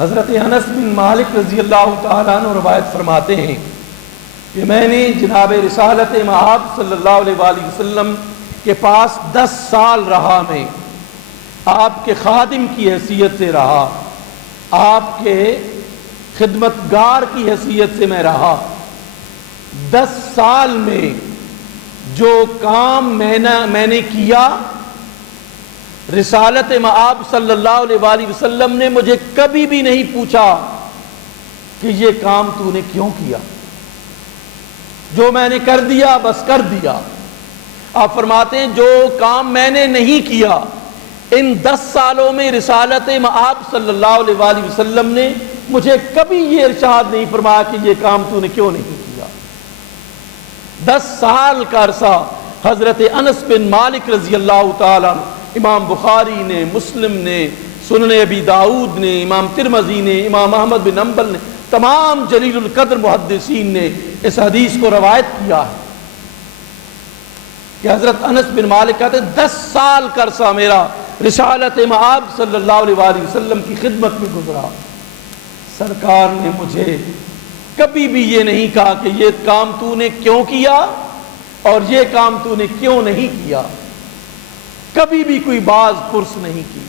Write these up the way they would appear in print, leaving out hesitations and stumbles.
حضرت انس بن مالک رضی اللہ تعالیٰ عنہ روایت فرماتے ہیں کہ میں نے جناب رسالت مآب صلی اللہ علیہ وآلہ وسلم کے پاس 10 سال رہا، میں آپ کے خادم کی حیثیت سے رہا، آپ کے خدمتگار کی حیثیت سے میں رہا۔ 10 سال میں جو کام میں نے کیا، رسالت مآب صلی اللہ علیہ وآلہ وسلم نے مجھے کبھی بھی نہیں پوچھا کہ یہ کام تو نے کیوں کیا، جو میں نے کر دیا بس کر دیا۔ آپ فرماتے ہیں جو کام میں نے نہیں کیا، ان 10 سالوں میں رسالت مآب صلی اللہ علیہ وآلہ وسلم نے مجھے کبھی یہ ارشاد نہیں فرمایا کہ یہ کام تو نے کیوں نہیں کیا۔ 10 سال کا عرصہ حضرت انس بن مالک رضی اللہ تعالیٰ عنہ، امام بخاری نے، مسلم نے، سنن ابی داؤد نے، امام ترمذی نے، امام احمد بن حنبل نے، تمام جلیل القدر محدثین نے اس حدیث کو روایت کیا ہے کہ حضرت انس بن مالک کہتے ہیں 10 سال کا عرصہ میرا رسالت مآب صلی اللہ علیہ وآلہ وسلم کی خدمت میں گزرا، سرکار نے مجھے کبھی بھی یہ نہیں کہا کہ یہ کام تو نے کیوں کیا اور یہ کام تو نے کیوں نہیں کیا، کبھی بھی کوئی باز پرس نہیں کی۔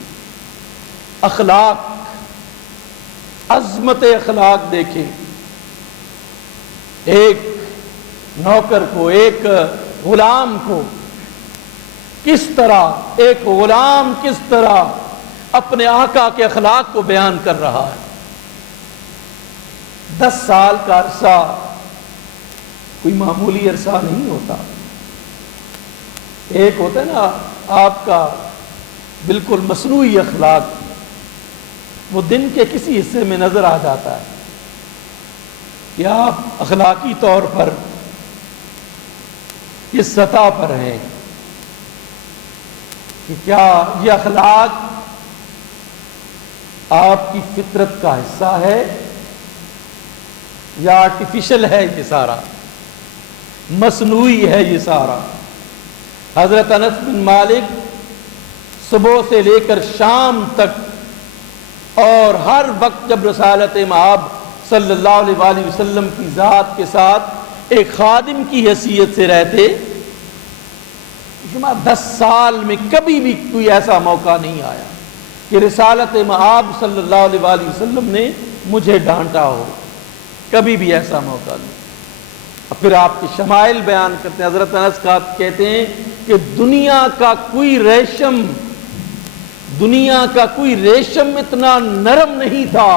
اخلاق، عظمت اخلاق دیکھیں، ایک نوکر کو، ایک غلام کو کس طرح، ایک غلام کس طرح اپنے آقا کے اخلاق کو بیان کر رہا ہے۔ 10 سال کا عرصہ کوئی معمولی عرصہ نہیں ہوتا۔ ایک ہوتا ہے نا آپ کا بالکل مصنوعی اخلاق، وہ دن کے کسی حصے میں نظر آ جاتا ہے کہ آپ اخلاقی طور پر اس سطح پر ہیں کہ کیا یہ اخلاق آپ کی فطرت کا حصہ ہے یا آرٹیفیشل ہے، یہ سارا مصنوعی ہے یہ سارا۔ حضرت انس بن مالک صبح سے لے کر شام تک اور ہر وقت جب رسالت مآب صلی اللہ علیہ وآلہ وسلم کی ذات کے ساتھ ایک خادم کی حیثیت سے رہتے، 10 سال میں کبھی بھی کوئی ایسا موقع نہیں آیا کہ رسالت مآب صلی اللہ علیہ وآلہ وسلم نے مجھے ڈانٹا ہو، کبھی بھی ایسا موقع نہیں۔ پھر آپ کے شمائل بیان کرتے ہیں، حضرت انس کہتے ہیں کہ دنیا کا کوئی ریشم اتنا نرم نہیں تھا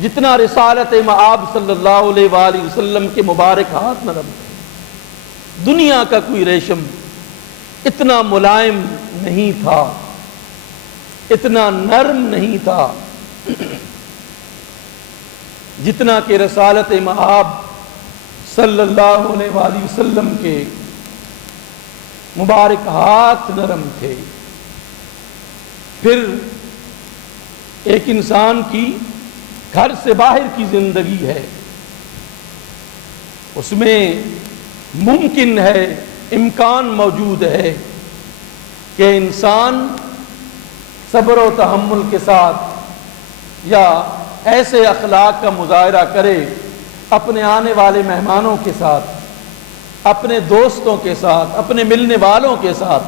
جتنا رسالت مآب صلی اللہ علیہ وآلہ وسلم کے مبارک ہاتھ نرم تھے۔ دنیا کا کوئی ریشم اتنا ملائم نہیں تھا، اتنا نرم نہیں تھا جتنا کہ رسالت مآب صلی اللہ علیہ وآلہ وسلم کے مبارک ہاتھ نرم تھے۔ پھر ایک انسان کی گھر سے باہر کی زندگی ہے، اس میں ممکن ہے، امکان موجود ہے کہ انسان صبر و تحمل کے ساتھ یا ایسے اخلاق کا مظاہرہ کرے اپنے آنے والے مہمانوں کے ساتھ، اپنے دوستوں کے ساتھ، اپنے ملنے والوں کے ساتھ،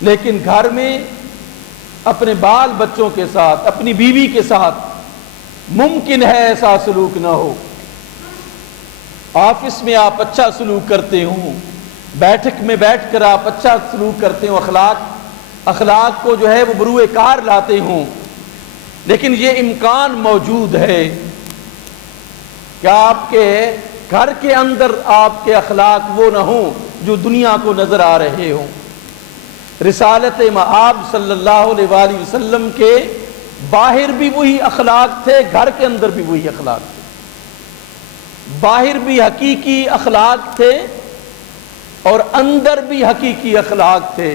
لیکن گھر میں اپنے بال بچوں کے ساتھ، اپنی بیوی کے ساتھ ممکن ہے ایسا سلوک نہ ہو۔ آفس میں آپ اچھا سلوک کرتے ہوں، بیٹھک میں بیٹھ کر آپ اچھا سلوک کرتے ہوں، اخلاق کو جو ہے وہ بروئے کار لاتے ہوں، لیکن یہ امکان موجود ہے کہ آپ کے گھر کے اندر آپ کے اخلاق وہ نہ ہوں جو دنیا کو نظر آ رہے ہوں۔ رسالت مآب صلی اللہ علیہ وآلہ وسلم کے باہر بھی وہی اخلاق تھے، گھر کے اندر بھی وہی اخلاق تھے۔ باہر بھی حقیقی اخلاق تھے اور اندر بھی حقیقی اخلاق تھے۔